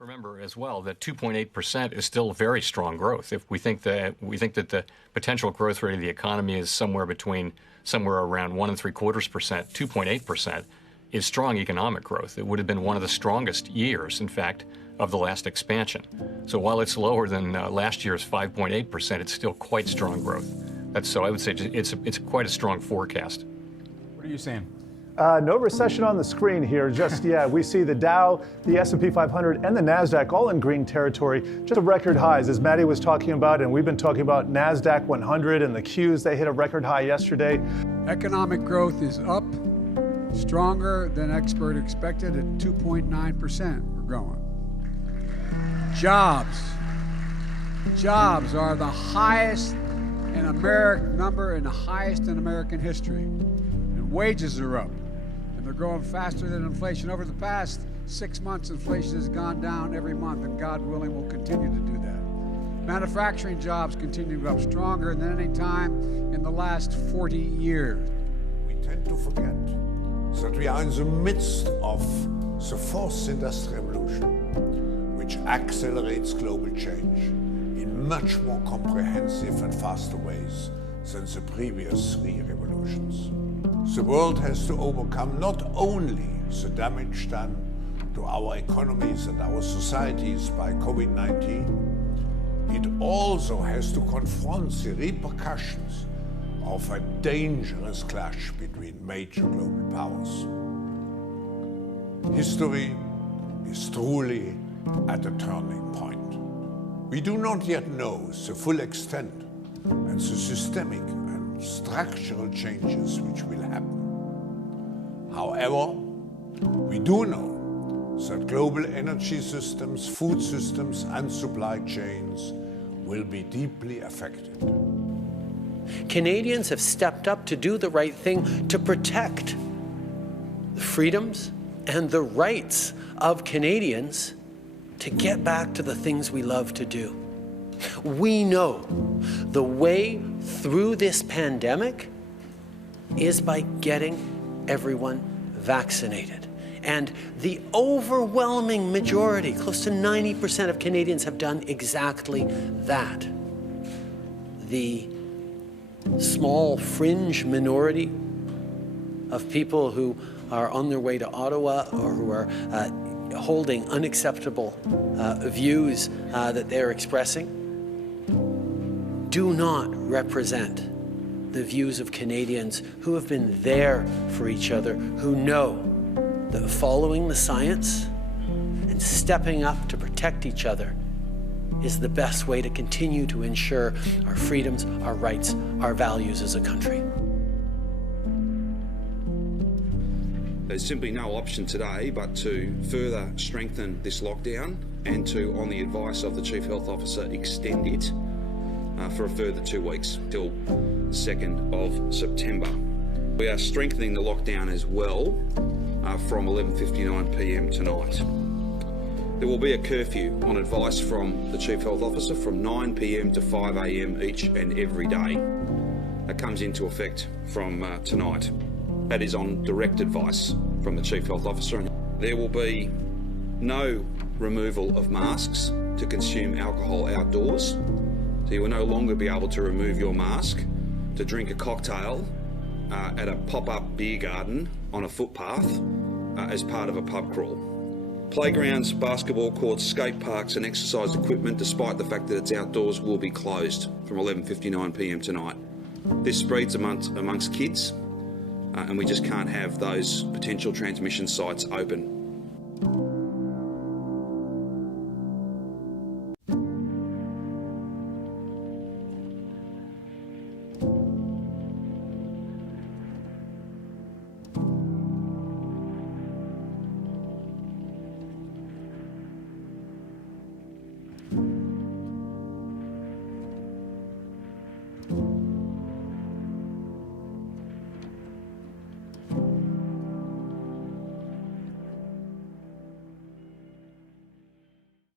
Remember as well that 2.8% is still very strong growth. If we think that the potential growth rate of the economy is somewhere around 1.75%, 2.8% is strong economic growth. It would have been one of the strongest years, in fact, of the last expansion. So while it's lower than last year's 5.8%, it's still quite strong growth. So I would say it's quite a strong forecast. What are you saying? No recession on the screen here just yet. We see the Dow, the S&P 500, and the NASDAQ all in green territory, just a record highs, as Maddie was talking about, and we've been talking about NASDAQ 100 and the Qs. They hit a record high yesterday. Economic growth is up, stronger than expert expected at 2.9%. We're growing. Jobs are the highest in American number and the highest in American history. And wages are up, and they're growing faster than inflation. Over the past 6 months, inflation has gone down every month, and God willing, will continue to do that. Manufacturing jobs continue to go up stronger than any time in the last 40 years. We tend to forget that we are in the midst of the fourth industrial revolution, which accelerates global change in much more comprehensive and faster ways than the previous three revolutions. The world has to overcome not only the damage done to our economies and our societies by COVID-19, it also has to confront the repercussions of a dangerous clash between major global powers. History is truly at a turning point. We do not yet know the full extent and the systemic and structural changes which will happen. However, we do know that global energy systems, food systems, and supply chains will be deeply affected. Canadians have stepped up to do the right thing to protect the freedoms and the rights of Canadians to get back to the things we love to do. We know the way through this pandemic is by getting everyone vaccinated. And the overwhelming majority, close to 90% of Canadians, have done exactly that. The small fringe minority of people who are on their way to Ottawa or who are holding unacceptable views that they're expressing do not represent the views of Canadians who have been there for each other, who know that following the science and stepping up to protect each other is the best way to continue to ensure our freedoms, our rights, our values as a country. There's simply no option today but to further strengthen this lockdown and to, on the advice of the Chief Health Officer, extend it for a further 2 weeks till 2nd of September. We are strengthening the lockdown as well from 11:59 p.m. tonight. There will be a curfew on advice from the Chief Health Officer from 9 p.m. to 5 a.m. each and every day. That comes into effect from tonight. That is on direct advice from the Chief Health Officer. There will be no removal of masks to consume alcohol outdoors. So you will no longer be able to remove your mask to drink a cocktail at a pop-up beer garden on a footpath as part of a pub crawl. Playgrounds, basketball courts, skate parks and exercise equipment, despite the fact that it's outdoors, will be closed from 11:59 p.m. tonight. This spreads amongst kids and we just can't have those potential transmission sites open